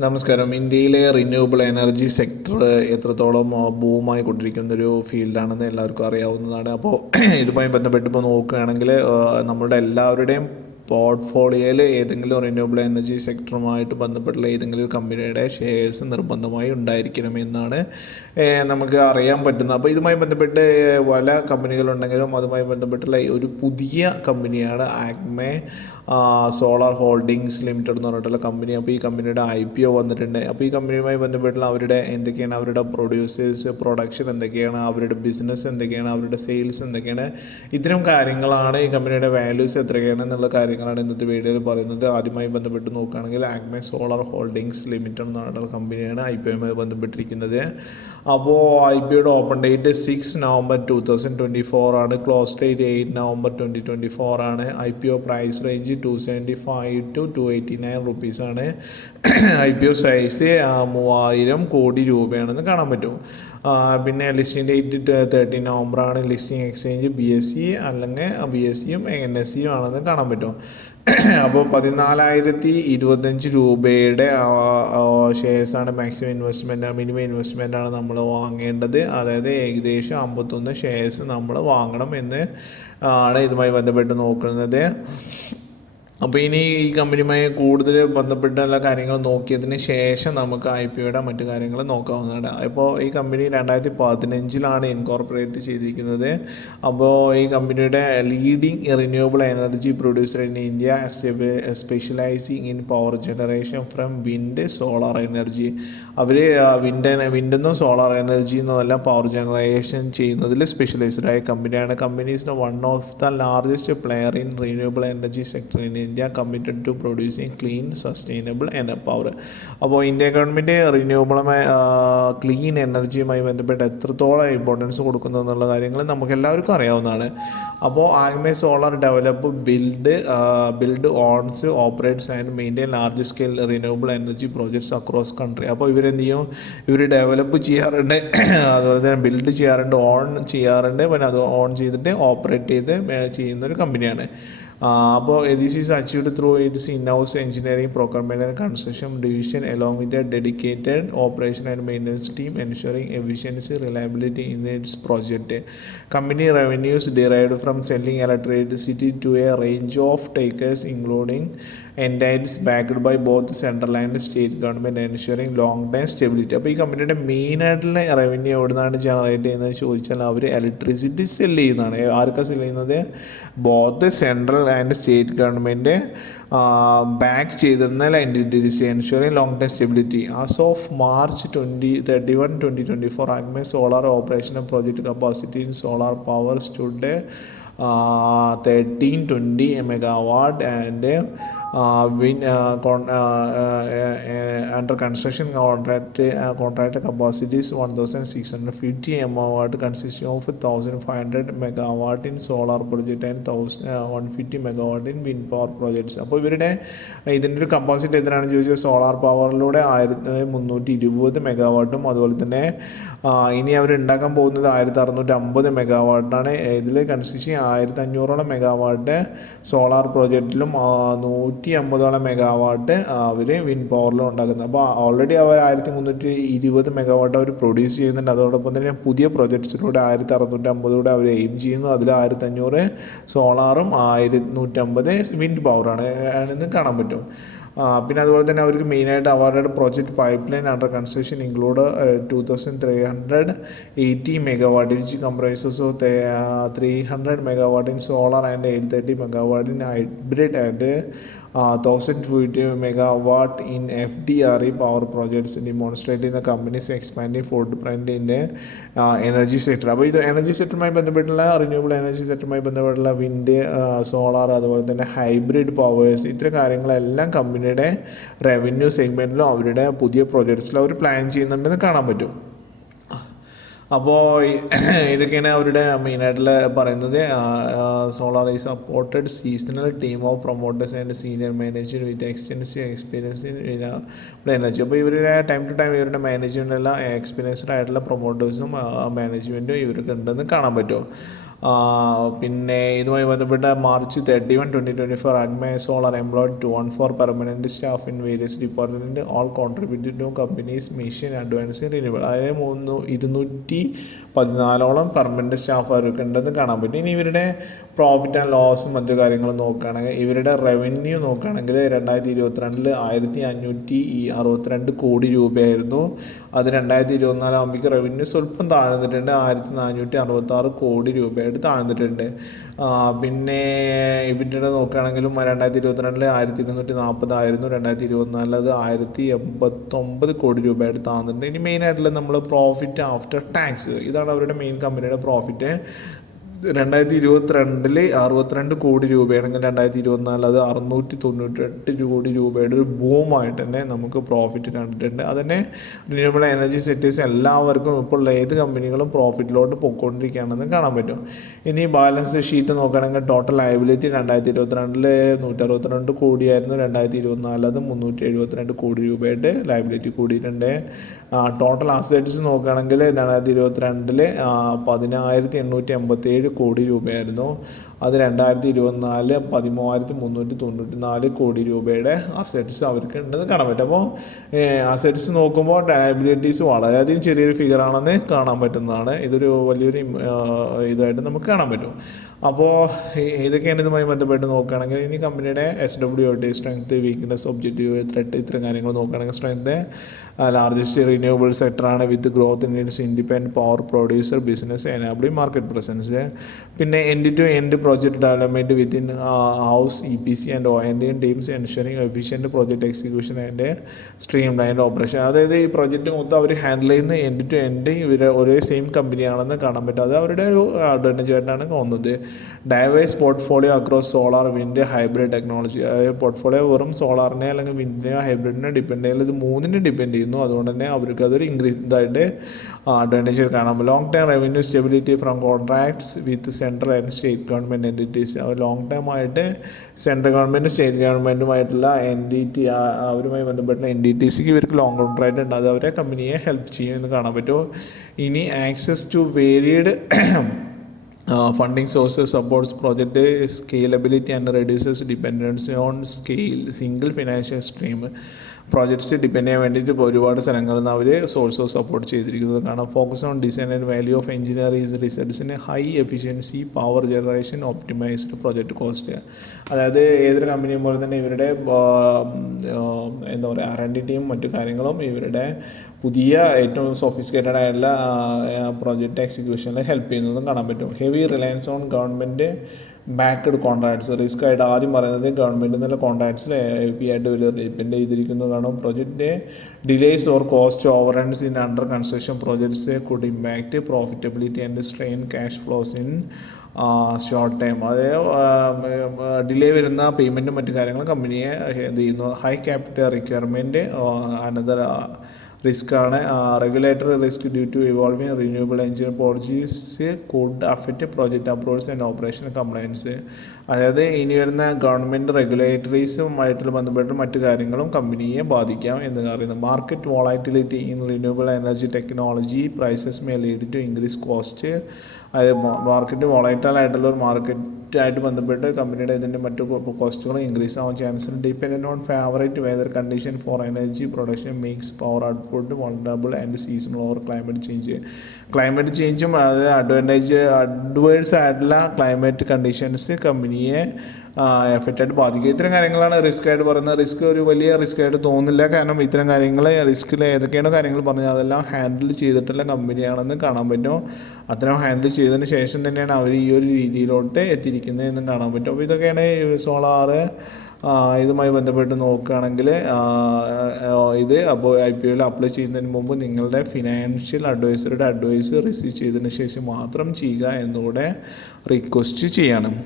നമസ്കാരം. ഇന്ത്യയിലെ renewable energy sector എത്രത്തോളം ബൂമായി കൊണ്ടിരിക്കുന്നൊരു ഫീൽഡാണെന്ന് എല്ലാവർക്കും അറിയാവുന്നതാണ്. അപ്പോൾ ഇതുമായി ബന്ധപ്പെട്ട് ഇപ്പോൾ നോക്കുകയാണെങ്കിൽ നമ്മളുടെ എല്ലാവരുടെയും പോർട്ട്ഫോളിയോയിൽ ഏതെങ്കിലും റിന്യൂവബിൾ എനർജി സെക്ടറുമായിട്ട് ബന്ധപ്പെട്ടുള്ള ഏതെങ്കിലും കമ്പനിയുടെ ഷെയർസ് നിർബന്ധമായി ഉണ്ടായിരിക്കണമെന്നാണ് നമുക്ക് അറിയാൻ പറ്റുന്നത്. അപ്പോൾ ഇതുമായി ബന്ധപ്പെട്ട് പല കമ്പനികളുണ്ടെങ്കിലും അതുമായി ബന്ധപ്പെട്ടുള്ള ഒരു പുതിയ കമ്പനിയാണ് ആഗ്മേ സോളാർ ഹോൾഡിങ്സ് ലിമിറ്റഡ് എന്ന് പറഞ്ഞിട്ടുള്ള കമ്പനി. അപ്പോൾ ഈ കമ്പനിയുടെ IPO വന്നിട്ടുണ്ട്. അപ്പോൾ ഈ കമ്പനിയുമായി ബന്ധപ്പെട്ടുള്ള അവരുടെ എന്തൊക്കെയാണ് അവരുടെ പ്രൊഡക്ഷൻ എന്തൊക്കെയാണ്, അവരുടെ ബിസിനസ് എന്തൊക്കെയാണ്, അവരുടെ സെയിൽസ് എന്തൊക്കെയാണ്, ഇത്തരം കാര്യങ്ങളാണ് ഈ കമ്പനിയുടെ വാല്യൂസ് എത്രയാണ് എന്നുള്ള കാര്യങ്ങളാണ് ഇന്നത്തെ വീഡിയോയിൽ പറയുന്നത്. ആദ്യമായി ബന്ധപ്പെട്ട് നോക്കുകയാണെങ്കിൽ ആഗ്മേ സോളാർ ഹോൾഡിങ്സ് ലിമിറ്റഡ് എന്ന് പറഞ്ഞിട്ടുള്ള കമ്പനിയാണ് IPOയുമായി ബന്ധപ്പെട്ടിരിക്കുന്നത്. അപ്പോൾ IPOയുടെ ഓപ്പൺ ഡേറ്റ് 6 നവംബർ 2024 ആണ്. ക്ലോസ് ഡേറ്റ് 8 നവംബർ 2024 ആണ്. IPO പ്രൈസ് റേഞ്ച് 275 to 289 റുപ്പീസാണ്. IPO സൈസ് 3000 കോടി രൂപയാണെന്ന് കാണാൻ പറ്റും. പിന്നെ ലിസ്റ്റിംഗ് ഡേറ്റ് 13 നവംബറാണ്. ലിസ്റ്റിംഗ് എക്സ്ചേഞ്ച് BSE അല്ലെങ്കിൽ BSEയും NSEയും ആണെന്ന് കാണാൻ പറ്റും. അപ്പോൾ 14,025 രൂപയുടെ ഷെയർസാണ് മിനിമം ഇൻവെസ്റ്റ്മെൻറ്റാണ് നമ്മൾ വാങ്ങേണ്ടത്. അതായത് ഏകദേശം 51 ഷെയർസ് നമ്മൾ വാങ്ങണം എന്ന് ആണ് ഇതുമായി ബന്ധപ്പെട്ട് നോക്കുന്നത്. അപ്പോൾ ഇനി ഈ കമ്പനിയുമായി കൂടുതൽ ബന്ധപ്പെട്ടുള്ള കാര്യങ്ങൾ നോക്കിയതിന് ശേഷം നമുക്ക് IPOയുടെ മറ്റു കാര്യങ്ങൾ നോക്കാവുന്നതാണ്. അപ്പോൾ ഈ കമ്പനി 2015 ഇൻകോർപ്പറേറ്റ് ചെയ്തിരിക്കുന്നത്. അപ്പോൾ ഈ കമ്പനിയുടെ leading renewable energy producer in India, specialising in power generation from wind solar energy. അവർ വിൻഡെന്നും സോളാർ എനർജി എന്നെല്ലാം പവർ ജനറേഷൻ ചെയ്യുന്നതിൽ സ്പെഷ്യലൈസ്ഡ് ആയ കമ്പനിയാണ്. Company is one of the largest player in renewable energy sector in India, committed to producing clean sustainable power. അപ്പോൾ India government റിന്യൂവബിളുമായി clean എനർജിയുമായി ബന്ധപ്പെട്ട് എത്രത്തോളം ഇമ്പോർട്ടൻസ് കൊടുക്കുന്നു എന്നുള്ള കാര്യങ്ങൾ നമുക്ക് എല്ലാവർക്കും അറിയാവുന്നതാണ്. അപ്പോൾ Acme solar build owns operates and maintain large scale renewable energy projects across country. അപ്പോൾ ഇവരെന്ത് ചെയ്യും, ഇവർ ഡെവലപ്പ് ചെയ്യാറുണ്ട്, അതുപോലെ തന്നെ ബിൽഡ് ചെയ്യാറുണ്ട്, ഓൺ ചെയ്യാറുണ്ട്, പിന്നെ അത് ഓൺ ചെയ്തിട്ട് ഓപ്പറേറ്റ് ചെയ്ത് ചെയ്യുന്നൊരു കമ്പനിയാണ്. അപ്പോൾ this is achieved through its in house engineering, procurement and construction division along with a dedicated operation and maintenance team ensuring efficiency reliability in its project. Company revenues derived from selling electricity to a range of takers including entities backed by both central and state government ensuring long time stability. അപ്പോൾ ഈ കമ്പനിയുടെ മെയിനായിട്ടുള്ള revenue എവിടെ നിന്നാണ് generate ചെയ്യുന്നത് ചോദിച്ചാൽ അവർ electricity cell ചെയ്യുന്നതാണ്. ആർക്കാണ് സെല്ല് ചെയ്യുന്നത്? Both central and state government back ചെയ്തിരുന്ന entities ensuring long time stability. As of March 31, 2024 Acme solar operational project capacity in solar power stood 1320 megawatt and under construction contract capacity is 1650 megawatt, consisting of 1500 megawatt in solar project and 150 megawatt in wind power projects. അപ്പോൾ ഇതിൻ്റെ ഒരു capacity എത്രയാണെന്ന് ചോദിച്ചാൽ solar പവറിലൂടെ 1320 മെഗാവാട്ടും അതുപോലെ തന്നെ ഇനി അവർ ഉണ്ടാക്കാൻ പോകുന്നത് 1650 മെഗാവാട്ടാണ്. ഇതിൽ കൺസിസ്റ്റ് 1500 മെഗാവാട്ട് സോളാർ പ്രോജക്റ്റിലും 150 മെഗാവാട്ട് അവർ വിൻഡ് പവറിലും ഉണ്ടാക്കുന്നത്. അപ്പോൾ ഓൾറെഡി അവർ 1320 മെഗാവാട്ട് അവർ പ്രൊഡ്യൂസ് ചെയ്യുന്നുണ്ട്. അതോടൊപ്പം തന്നെ പുതിയ പ്രൊജക്ട്സിലൂടെ 1650 അവർ എയിം ചെയ്യുന്നു. അതിൽ 1500 സോളാറും 1150 വിൻഡ് പവറാണ് എന്ന് കാണാൻ പറ്റും. പിന്നെ അതുപോലെ തന്നെ അവർക്ക് മെയിനായിട്ട് അവരുടെ project pipe line under construction include 2380 megawatt which comprises of 300 megawatt in solar and 830 megawatt in hybrid and 1050 megawatt in FDRE power projects, demonstrating the company's expanding footprint in the energy sector. അപ്പോൾ ഇത് energy സെക്ടറുമായി ബന്ധപ്പെട്ടുള്ള renewable energy സെക്ടറുമായി ബന്ധപ്പെട്ടുള്ള wind, solar, അതുപോലെ തന്നെ hybrid powers, ഇത്തരം കാര്യങ്ങളെല്ലാം കമ്പനിയുടെ revenue സെഗ്മെൻറ്റിലും അവരുടെ പുതിയ പ്രോജക്ട്സിലും അവർ പ്ലാൻ ചെയ്യുന്നുണ്ടെന്ന് കാണാൻ പറ്റും. അപ്പോൾ ഇതൊക്കെയാണ് അവരുടെ മെയിനായിട്ടുള്ള പറയുന്നത്. Solar is supported seasonal team of promoters and senior manager with extensive experience in energy. അപ്പോൾ ഇവരുടെ ടൈം ടു ടൈം ഇവരുടെ മാനേജ്മെൻറ്റെല്ലാം എക്സ്പീരിയൻസ്ഡ് ആയിട്ടുള്ള പ്രൊമോട്ടേഴ്സും മാനേജ്മെൻറ്റും ഇവർക്ക് ഉണ്ടെന്ന് കാണാൻ പറ്റും. പിന്നെ ഇതുമായി ബന്ധപ്പെട്ട March 31, 2024 ACME Solar employed 214 permanent staff in various departments, all contributed to company's mission advancing renewable. അതായത് 214 പെർമനൻറ്റ് സ്റ്റാഫ് അവർക്ക് ഉണ്ടെന്ന് കാണാൻ പറ്റും. ഇനി ഇവരുടെ പ്രോഫിറ്റ് ആൻഡ് ലോസ് മറ്റു കാര്യങ്ങൾ നോക്കുകയാണെങ്കിൽ ഇവരുടെ റവന്യൂ നോക്കുകയാണെങ്കിൽ 2022 1562 കോടി രൂപയായിരുന്നു. അത് 2024 ആകുമ്പോഴേക്ക് റവന്യൂ സ്വല്പം താഴ്ന്നിട്ടുണ്ട്, 1466 കോടി രൂപയായിട്ട് താഴ്ന്നിട്ടുണ്ട്. പിന്നെ ഇവരുടെ നോക്കുകയാണെങ്കിലും 2022 1240 ആയിരുന്നു, 2024 അത് 1089 കോടി രൂപയായിട്ട് താഴ്ന്നിട്ടുണ്ട്. ഇനി മെയിനായിട്ടുള്ള നമ്മൾ പ്രോഫിറ്റ് ആഫ്റ്റർ ടാക്സ്, ഇതാണ് അവരുടെ മെയിൻ കമ്പനിയുടെ പ്രോഫിറ്റ്. 2022 62 കോടി രൂപയാണെങ്കിൽ 2024 അത് 698 കോടി രൂപയുടെ ഒരു ബൂമായിട്ട് തന്നെ നമുക്ക് പ്രോഫിറ്റ് കണ്ടിട്ടുണ്ട്. അതുതന്നെ റിന്യൂവബിൾ എനർജി സെക്ടേഴ്സ് എല്ലാവർക്കും ഇപ്പോൾ ഏത് കമ്പനികളും പ്രോഫിറ്റിലോട്ട് പോയിക്കൊണ്ടിരിക്കുകയാണെന്ന് കാണാൻ പറ്റും. ഇനി ബാലൻസ് ഷീറ്റ് നോക്കുകയാണെങ്കിൽ ടോട്ടൽ ലയബിലിറ്റി 2022 162 കോടിയായിരുന്നു, 2024 അത് 372 കോടി രൂപയായിട്ട് ലയബിലിറ്റി കൂടിയിട്ടുണ്ട്. ടോട്ടൽ അസറ്റ്സ് നോക്കുകയാണെങ്കിൽ 2022 10887 കോടി രൂപയായിരുന്നു, അത് 2024 13394 കോടി രൂപയുടെ അസറ്റ്സ് അവർക്ക് ഉണ്ടെന്ന് കാണാൻ പറ്റും. അപ്പോൾ അസറ്റ്സ് നോക്കുമ്പോൾ ലയബിലിറ്റീസ് വളരെയധികം ചെറിയൊരു ഫിഗറാണെന്ന് കാണാൻ പറ്റുന്നതാണ്. ഇതൊരു വലിയൊരു ഇതായിട്ട് നമുക്ക് കാണാൻ പറ്റും. അപ്പോൾ ഇതൊക്കെയാണ് ഇതുമായി ബന്ധപ്പെട്ട് നോക്കുകയാണെങ്കിൽ. ഇനി കമ്പനിയുടെ SWOT strength, weakness, objective, threat, ഇത്തരം കാര്യങ്ങൾ നോക്കുകയാണെങ്കിൽ സ്ട്രെങ്ത് ലാർജസ്റ്റ് റിന്യൂവബിൾ സെക്ടറാണ് with growth in its independent power producer business enabling market presence. പിന്നെ end to end project development within house EPC and O&M teams ensuring efficient project execution and streamlined operation. അതായത് ഈ project മൊത്തം അവർ handle ചെയ്യുന്ന end to end ഇവർ ഒരേ same കമ്പനിയാണെന്ന് കാണാൻ പറ്റും. അത് അവരുടെ ഒരു അഡ്വാൻറ്റേജ് ആയിട്ടാണ് തോന്നുന്നത്. Diverse portfolio across solar, wind, hybrid technology. അതായത് പോർട്ട്ഫോളിയോ വെറും സോളാറിനെ അല്ലെങ്കിൽ വിൻഡിനെയോ ഹൈബ്രിഡിനെ ഡിപ്പെൻഡ് ചെയ്യുന്നത്, ഇത് മൂന്നിനെ ഡിപ്പെൻഡ് ചെയ്യുന്നു. അതുകൊണ്ട് തന്നെ അവർക്ക് അതൊരു ഇതായിട്ട് അഡ്വാൻറ്റേജ് കാണാം. Long time revenue stability from contracts with central and state government entities. Long time ആയിട്ട് സെൻട്രൽ ഗവൺമെൻറ് സ്റ്റേറ്റ് ഗവൺമെൻറ്റുമായിട്ടുള്ള അവരുമായി ബന്ധപ്പെട്ട എൻറ്റിറ്റീസിക്ക് ഇവർക്ക് ലോങ് കോൺട്രാക്റ്റ് ഉണ്ട്, അത് അവരെ കമ്പനിയെ ഹെൽപ്പ് ചെയ്യും എന്ന് കാണാൻ പറ്റും. ഇനി access to varied funding sources supports project scalability and reduces dependency on single financial stream. Projects depend ചെയ്യാൻ വേണ്ടിയിട്ട് ഒരുപാട് സ്ഥലങ്ങളിൽ നിന്ന് അവർ സോഴ്സ് സപ്പോർട്ട് ചെയ്തിരിക്കുന്നത് കാണാം. Focus on design and value of engineering റിസൾട്ട്സിന് high efficiency power generation optimised project cost. അതായത് ഏതൊരു കമ്പനിയും പോലെ തന്നെ ഇവരുടെ എന്താ പറയുക R&D ടീം മറ്റു കാര്യങ്ങളും ഇവരുടെ പുതിയ ഏറ്റവും സോഫിസ്റ്റിക്കേറ്റഡ് ആയിട്ടുള്ള പ്രോജക്റ്റ് എക്സിക്യൂഷനിൽ ഹെൽപ്പ് ചെയ്യുന്നതും കാണാൻ പറ്റും. Heavy Reliance on government backed contracts. Risk ആയിട്ട് ആദ്യം പറയുന്നത് ഗവൺമെൻറ് എന്നുള്ള കോൺട്രാക്ട്സിൽ ഹെവി ആയിട്ട് ഒരു ഡിപ്പെൻഡ് ചെയ്തിരിക്കുന്നത് കാണും. പ്രോജക്റ്റിൻ്റെ delays or cost overruns in under construction projects could impact profitability and strain cash flows in short time. അതായത് ഡിലേ വരുന്ന പേയ്മെൻറ്റും മറ്റു കാര്യങ്ങളും കമ്പനിയെ ഇത് ചെയ്യുന്നു. ഹൈ ക്യാപിറ്റൽ റിക്വയർമെൻറ്റ് അനദർ റിസ്ക്കാണ്. Regulatory risk due to evolving renewable energy policies could affect project approvals and operation compliance. അതായത് ഇനി വരുന്ന ഗവൺമെൻറ് റെഗുലേറ്ററീസുമായിട്ട് ബന്ധപ്പെട്ട് മറ്റു കാര്യങ്ങളും കമ്പനിയെ ബാധിക്കാം എന്ന് പറയുന്നത്. Market volatility in renewable energy technology prices may lead to increase cost. അതായത് മാർക്കറ്റ് വോളൈറ്റൽ ആയിട്ടുള്ള ഒരു മാർക്കറ്റായിട്ട് ബന്ധപ്പെട്ട് കമ്പനിയുടെ ഇതിൻ്റെ മറ്റു കോസ്റ്റുകൾ ഇൻക്രീസ് ആവാൻ ചാൻസ് ഉണ്ട്. Dependent on favourite weather condition for energy production makes power output vulnerable and seasonal over climate change. Climate ചേഞ്ചും അതായത് അഡ്വേഴ്സ് ആയിട്ടുള്ള ക്ലൈമറ്റ് കണ്ടീഷൻസ് കമ്പനിയെ എഫക്റ്റായിട്ട് ബാധിക്കുക. ഇത്തരം കാര്യങ്ങളാണ് റിസ്ക് ആയിട്ട് പറയുന്നത്. റിസ്ക് ഒരു വലിയ റിസ്ക് ആയിട്ട് തോന്നുന്നില്ല, കാരണം ഇത്തരം കാര്യങ്ങൾ റിസ്കിൽ ഏതൊക്കെയാണ് കാര്യങ്ങൾ പറഞ്ഞാൽ അതെല്ലാം ഹാൻഡിൽ ചെയ്തിട്ടുള്ള കമ്പനിയാണെന്ന് കാണാൻ പറ്റും. അത്തരം ഹാൻഡിൽ ചെയ്തതിന് ശേഷം തന്നെയാണ് അവർ ഈ ഒരു രീതിയിലോട്ട് എത്തിയിരിക്കുന്നത് എന്നും കാണാൻ പറ്റും. അപ്പോൾ ഇതൊക്കെയാണ് സോളാറ് ഇതുമായി ബന്ധപ്പെട്ട് നോക്കുകയാണെങ്കിൽ ഇത് അപ്പോൾ IPO അപ്ലൈ ചെയ്യുന്നതിന് മുമ്പ് നിങ്ങളുടെ ഫിനാൻഷ്യൽ അഡ്വൈസറുടെ അഡ്വൈസ് റിസീവ് ചെയ്തതിന് ശേഷം മാത്രം ചെയ്യുക എന്നുകൂടെ റിക്വസ്റ്റ് ചെയ്യണം.